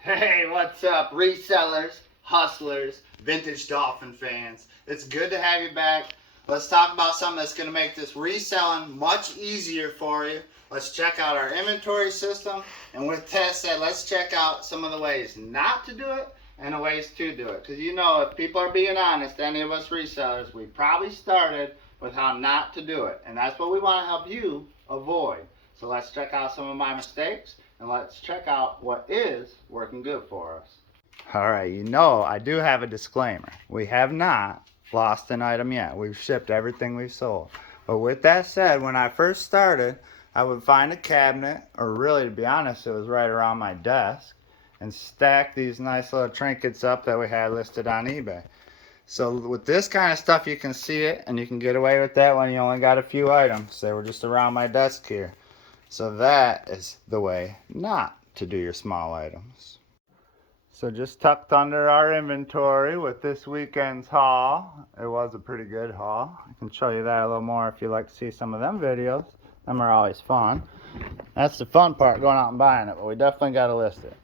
Hey, what's up, resellers, hustlers, vintage dolphin fans? It's good to have you back. Let's talk about something that's going to make this reselling much easier for you. Let's check out our inventory system. And with that said, let's check out some of the ways not to do it and the ways to do it. Because you know, if people are being honest, any of us resellers, we probably started with how not to do it. And that's what we want to help you avoid. So let's check out some of my mistakes and let's check out what is working good for us. All right, I do have a disclaimer. We have not lost an item yet. We've shipped everything we've sold. But with that said, when I first started, I would find a cabinet, or really to be honest, it was right around my desk, and stack these nice little trinkets up that we had listed on eBay. So with this kind of stuff, you can see it, and you can get away with that when you only got a few items. They were just around my desk here. So that is the way not to do your small items. So just tucked under our inventory with this weekend's haul. It was a pretty good haul. I can show you that a little more if you'd like to see some of them videos. Them are always fun. That's the fun part, going out and buying it, but we definitely got to list it.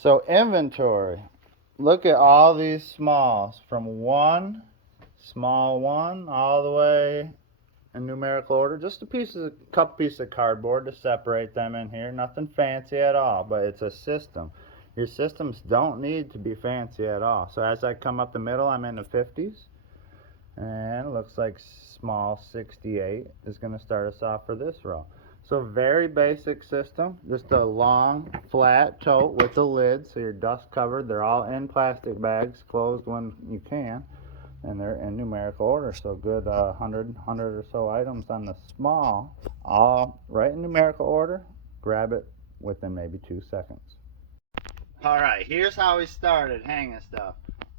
So inventory. Look at all these smalls, from one, small one, all the way in numerical order. Just a couple pieces of cardboard to separate them in here. Nothing fancy at all, but it's a system. Your systems don't need to be fancy at all. So as I come up the middle, I'm in the 50s. And it looks like small 68 is going to start us off for this row. So very basic system. Just a long, flat tote with a lid so you're dust covered. They're all in plastic bags, closed when you can. And they're in numerical order, so good 100 or so items on the small, all right in numerical order. Grab it within maybe 2 seconds. All right, here's how we started hanging stuff.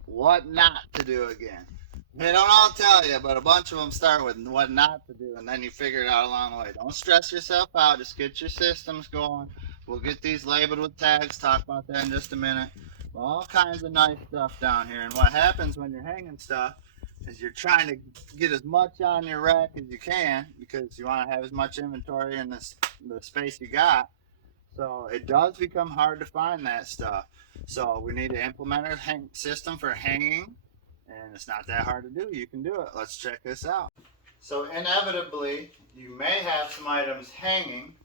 What not to do again. They don't all tell you, but a bunch of them start with what not to do, and then you figure it out along the way. Don't stress yourself out. Just get your systems going. We'll get these labeled with tags. Talk about that in just a minute. All kinds of nice stuff down here. And what happens when you're hanging stuff is you're trying to get as much on your rack as you can because you want to have as much inventory in the space you got. So it does become hard to find that stuff. So we need to implement a system for hanging, and it's not that hard to do. You can do it. Let's check this out. So inevitably, you may have some items hanging,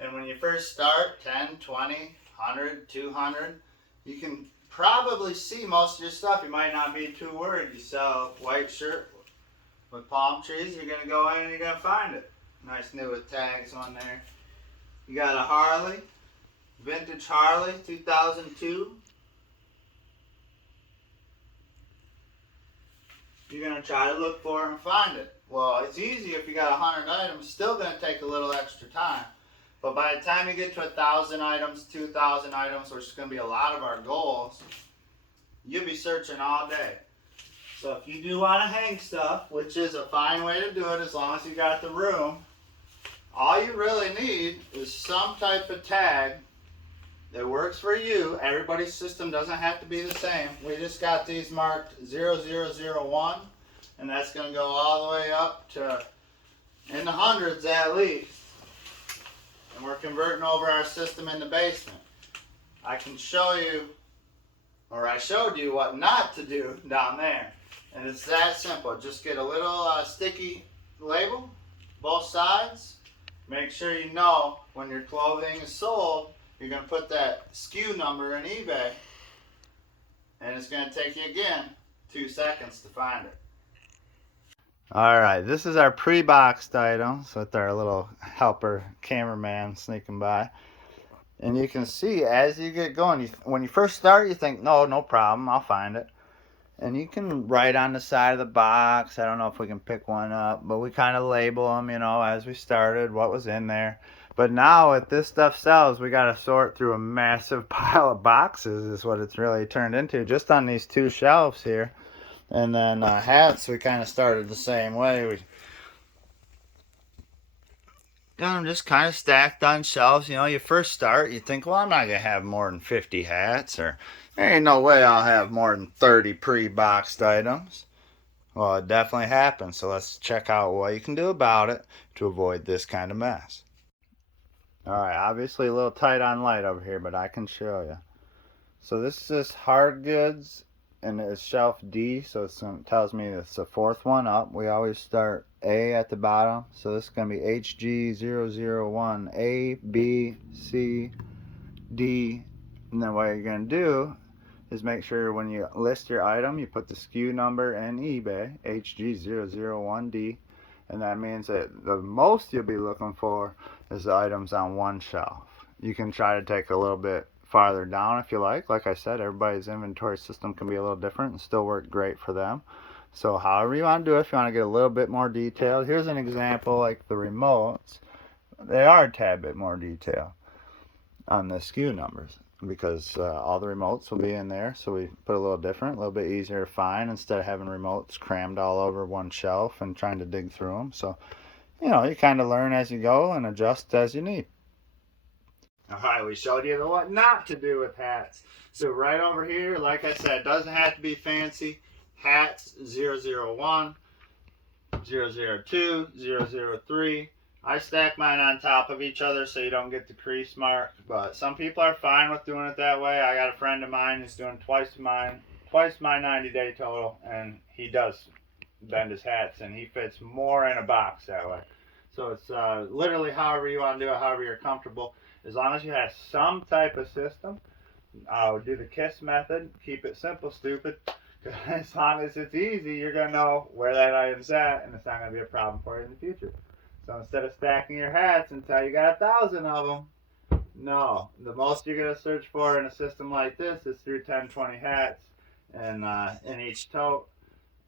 and when you first start, 10, 20, 100, 200, you can probably see most of your stuff. You might not be too worried. You sell a white shirt with palm trees, you're going to go in and you're going to find it. Nice new with tags on there. You got a Harley, vintage Harley, 2002. You're going to try to look for it and find it. Well, it's easy if you got 100 items. It's still going to take a little extra time. But by the time you get to 1,000 items, 2,000 items, which is going to be a lot of our goals, you'll be searching all day. So if you do want to hang stuff, which is a fine way to do it as long as you got the room, all you really need is some type of tag that works for you. Everybody's system doesn't have to be the same. We just got these marked 0001, and that's going to go all the way up to in the hundreds at least. And we're converting over our system in the basement. I can show you, or I showed you what not to do down there. And it's that simple. Just get a little sticky label, both sides. Make sure you know when your clothing is sold, you're going to put that SKU number in eBay. And it's going to take you again 2 seconds to find it. Alright, this is our pre-boxed items with our little helper cameraman sneaking by. And you can see as you get going, when you first start, you think, no problem, I'll find it. And you can write on the side of the box. I don't know if we can pick one up, but we kind of label them, as we started, what was in there. But now if this stuff sells, we got to sort through a massive pile of boxes is what it's really turned into, just on these 2 shelves here. And then hats, we kind of started the same way. We got them just kind of stacked on shelves. You first start, you think, well, I'm not going to have more than 50 hats, or there ain't no way I'll have more than 30 pre-boxed items. Well, it definitely happens, so let's check out what you can do about it to avoid this kind of mess. Alright, obviously a little tight on light over here, but I can show you. So this is hard goods, and it's shelf D, so it tells me it's the fourth one up. We always start A at the bottom, so this is going to be HG001 A, B, C, D, and then what you're going to do is make sure when you list your item, you put the SKU number and eBay, HG001D, and that means that the most you'll be looking for is the items on one shelf. You can try to take a little bit farther down if you like. Like I said, everybody's inventory system can be a little different and still work great for them. So however you want to do it, if you want to get a little bit more detailed, here's an example like the remotes. They are a tad bit more detailed on the SKU numbers because all the remotes will be in there, so we put a little different, a little bit easier to find instead of having remotes crammed all over one shelf and trying to dig through them. So you know, you kind of learn as you go and adjust as you need. All right, we showed you what not to do with hats. So right over here, like I said, doesn't have to be fancy. Hats 001, 002, 003. I stack mine on top of each other so you don't get the crease mark, but some people are fine with doing it that way. I got a friend of mine who's doing twice my 90-day total, and he does bend his hats, and he fits more in a box that way. So it's literally however you want to do it, however you're comfortable. As long as you have some type of system, do the KISS method. Keep it simple, stupid. As long as it's easy, you're going to know where that item's at, and it's not going to be a problem for you in the future. So instead of stacking your hats until you got 1,000 of them, no. The most you're going to search for in a system like this is through 10, 20 hats in each tote.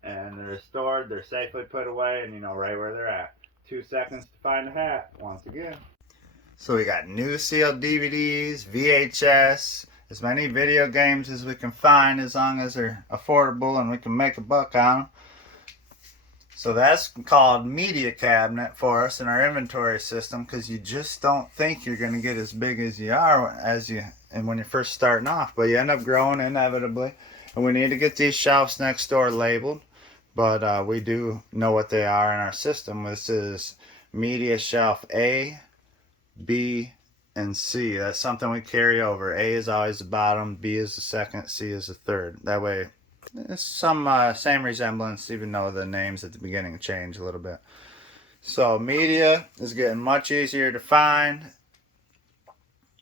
And they're stored, they're safely put away, and you know right where they're at. 2 seconds to find a hat, once again. So we got new sealed DVDs, VHS, as many video games as we can find as long as they're affordable and we can make a buck on them. So that's called media cabinet for us in our inventory system because you just don't think you're going to get as big as you are and when you're first starting off, but you end up growing inevitably. And we need to get these shelves next door labeled, but we do know what they are in our system. This is media shelf A, B, and C. That's something we carry over. A is always the bottom, B is the second, C is the third. That way, it's some same resemblance, even though the names at the beginning change a little bit. So media is getting much easier to find.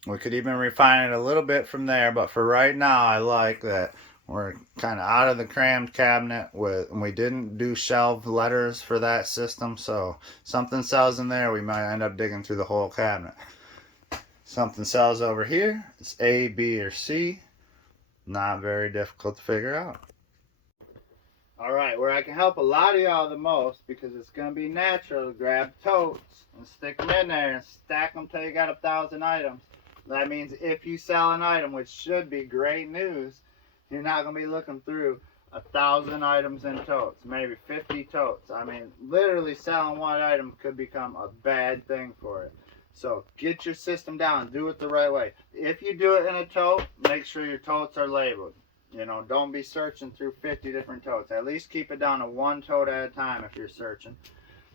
We could even refine it a little bit from there, but for right now, I like that we're kind of out of the crammed cabinet and we didn't do shelved letters for that system, so something sells in there, we might end up digging through the whole cabinet. Something sells over here, it's A, B, or C. Not very difficult to figure out. Alright, where I can help a lot of y'all the most, because it's going to be natural to grab totes and stick them in there and stack them till you got 1,000 items. That means if you sell an item, which should be great news, you're not going to be looking through 1,000 items in totes, maybe 50 totes. I mean, literally selling one item could become a bad thing for it. So get your system down, do it the right way. If you do it in a tote, make sure your totes are labeled. You know, don't be searching through 50 different totes. At least keep it down to one tote at a time if you're searching.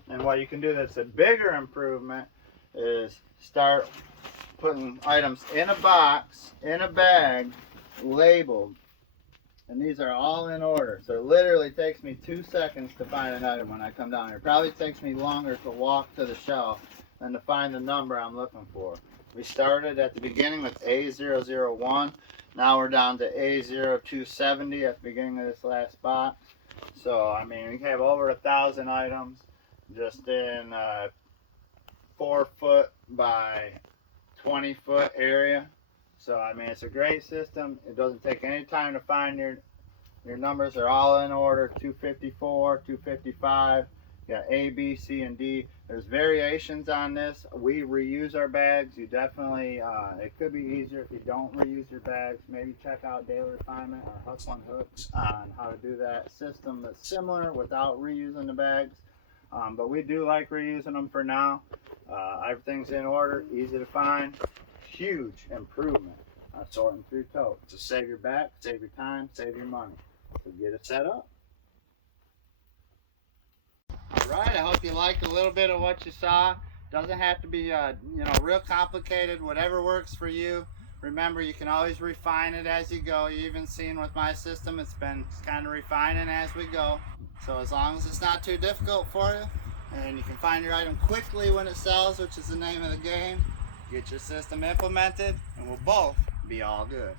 And what you can do that's a bigger improvement is start putting items in a box, in a bag, labeled. And these are all in order. So it literally takes me 2 seconds to find an item when I come down here. It probably takes me longer to walk to the shelf than to find the number I'm looking for. We started at the beginning with A001. Now we're down to A0270 at the beginning of this last box. So, I mean, we have over 1,000 items just in 4-foot by 20-foot area. So, I mean, it's a great system. It doesn't take any time to find your numbers. Are all in order, 254, 255. You got A, B, C, and D. There's variations on this. We reuse our bags. You definitely, it could be easier if you don't reuse your bags. Maybe check out Daily Refinement or Hook on Hooks on how to do that system that's similar without reusing the bags. But we do like reusing them for now. Everything's in order, easy to find. Huge improvement on sorting through totes. To save your back, save your time, save your money. So get it set up. Alright, I hope you liked a little bit of what you saw. Doesn't have to be real complicated. Whatever works for you. Remember, you can always refine it as you go. You even seen with my system, it's been kind of refining as we go. So as long as it's not too difficult for you, and you can find your item quickly when it sells, which is the name of the game, get your system implemented, and we'll both be all good.